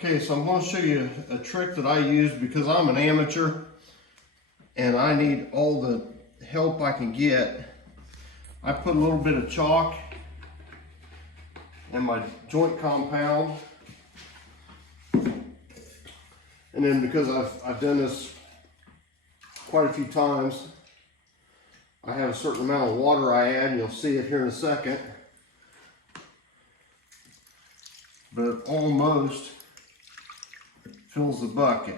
Okay, so I'm going to show you a trick that I use because I'm an amateur and I need all the help I can get. I put a little bit of chalk in my joint compound, and then because I've done this quite a few times, I have a certain amount of water I add, and you'll see it here in a second. But it almost fills the bucket.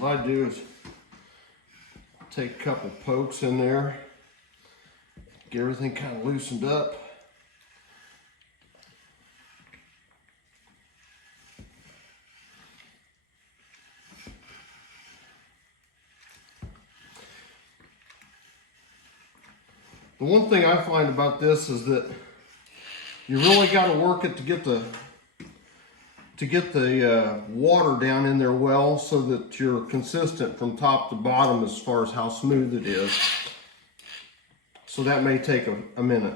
What I do is take a couple pokes in there, get everything kind of loosened up. The one thing I find about this is that you really got to work it to get the water down in there well, so that you're consistent from top to bottom as far as how smooth it is. So that may take a minute.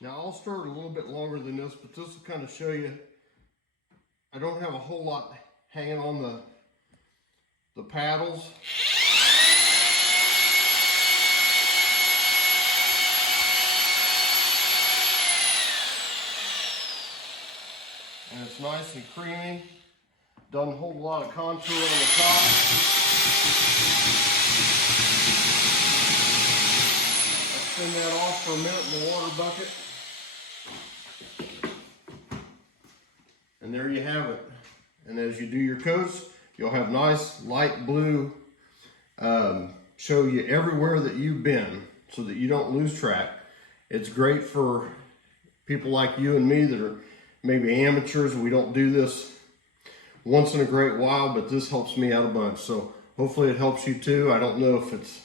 Now I'll stir it a little bit longer than this, but this will kind of show you I don't have a whole lot hanging on the paddles. And it's nice and creamy. Doesn't hold a lot of contour on the top. I'll spin that off for a minute in the water bucket. And there you have it. And as you do your coats, you'll have nice light blue, show you everywhere that you've been so that you don't lose track. It's great for people like you and me that are maybe amateurs. We don't do this once in a great while, but this helps me out a bunch. So hopefully it helps you too. I don't know if it's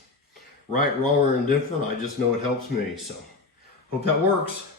right, wrong, or indifferent. I just know it helps me. So hope that works.